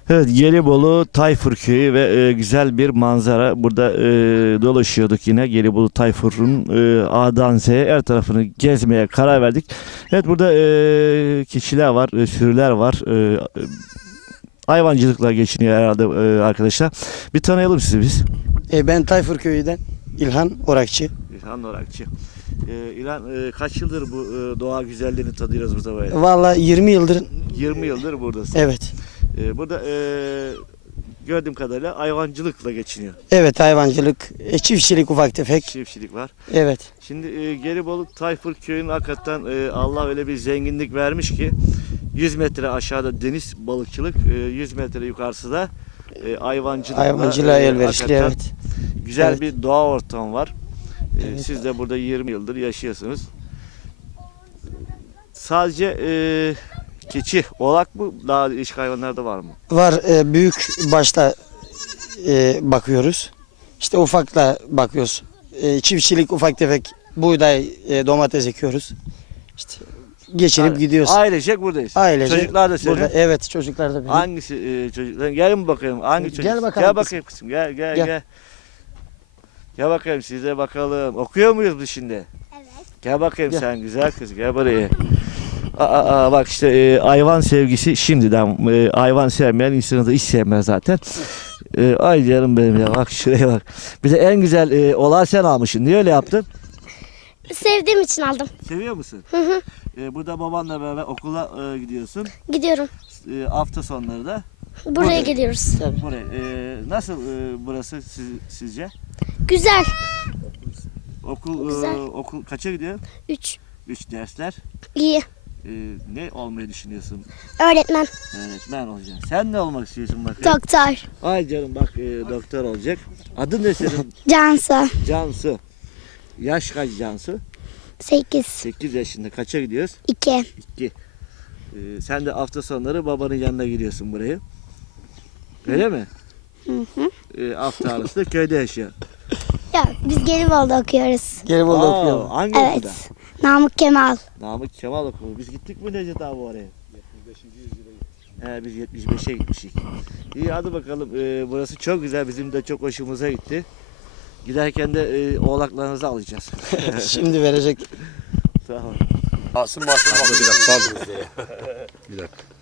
Evet, Gelibolu Tayfur Köyü ve güzel bir manzara. Burada dolaşıyorduk yine. Gelibolu Tayfur'un A'dan Z'ye her tarafını gezmeye karar verdik. Evet, burada keçiler var, sürüler var. Hayvancılıkla geçiniyor herhalde arkadaşlar. Bir tanıyalım sizi biz. Ben Tayfur Köyü'den İlhan Orakçı. İlhan Orakçı. İlhan, kaç yıldır bu doğa güzelliğini tadıyoruz burada böyle? Vallahi 20 yıldır 20 yıldır buradasın. evet. Burada gördüğüm kadarıyla hayvancılıkla geçiniyor. Evet, hayvancılık, çiftçilik ufak tefek. Çiftçilik var. Evet. Şimdi Gelibolu Tayfur Köyü'nün hakikaten Allah öyle bir zenginlik vermiş ki 100 metre aşağıda deniz balıkçılık, 100 metre yukarısı da hayvancılıkla Hayvancılığa elverişli, hakikaten evet. güzel Evet. bir doğa ortamı var. Evet. Siz de burada 20 yıldır yaşıyorsunuz. Sadece keçi, oğlak mı? Daha değişik hayvanlar da var mı? Var, büyük başta bakıyoruz. İşte ufakla bakıyoruz. Çiftçilik ufak tefek buğday, domates ekiyoruz. İşte geçinip gidiyoruz. Ailecek buradayız. Ailece Çocuklar da senin. burada. Evet, çocuklar da benim. Hangisi çocuklar? Gelin bakalım. Hangi çocuk? Gel bakalım Gel kızım. bakayım kızım. Gel gel Gel. gel. Gel bakayım, size bakalım. Okuyor muyuz biz şimdi? Evet. Gel bakayım Gel. sen güzel kız. Gel buraya. Bak işte hayvan sevgisi şimdiden. Hayvan sevmeyen insanı da hiç sevmez zaten. Ay canım benim ya, bak şuraya bak. Bir de en güzel olağı sen almışsın. Niye öyle yaptın? Sevdiğim için aldım. Seviyor musun? Hı hı. Burada babanla beraber okula gidiyorsun. Gidiyorum. Hafta sonları da Buraya geliyoruz. buraya. Nasıl burası sizce? Güzel. Okul Güzel. okul kaça gidiyor? 3. 3 dersler. İyi. Ne olmayı düşünüyorsun? Öğretmen. Öğretmen olacaksın. Sen ne olmak istiyorsun bakayım? Doktor. Ay canım bak, doktor olacak. Adın ne senin? Cansu. Cansu. Yaş kaç Cansu? 8. 8 yaşında. Kaça gidiyoruz? 2. 2. Sen de hafta sonları babanın yanına gidiyorsun burayı. Öyle mi? Hı hı. Hafta arası da köyde yaşıyor. Yok, biz Gelibolu'da okuyoruz. Gelibolu'da okuyorum. Hangi okulda? Evet. Namık Kemal. Namık Kemal Okulu. Biz gittik mi Necdet abi oraya? 75. yüzyıla gittik. Biz 75'e gitmiştik. İyi, hadi bakalım. Burası çok güzel. Bizim de çok hoşumuza gitti. Giderken de oğlaklarınızı alacağız. Şimdi verecek. Sağ ol. Basın basın. Bir dakika. Bir dakika.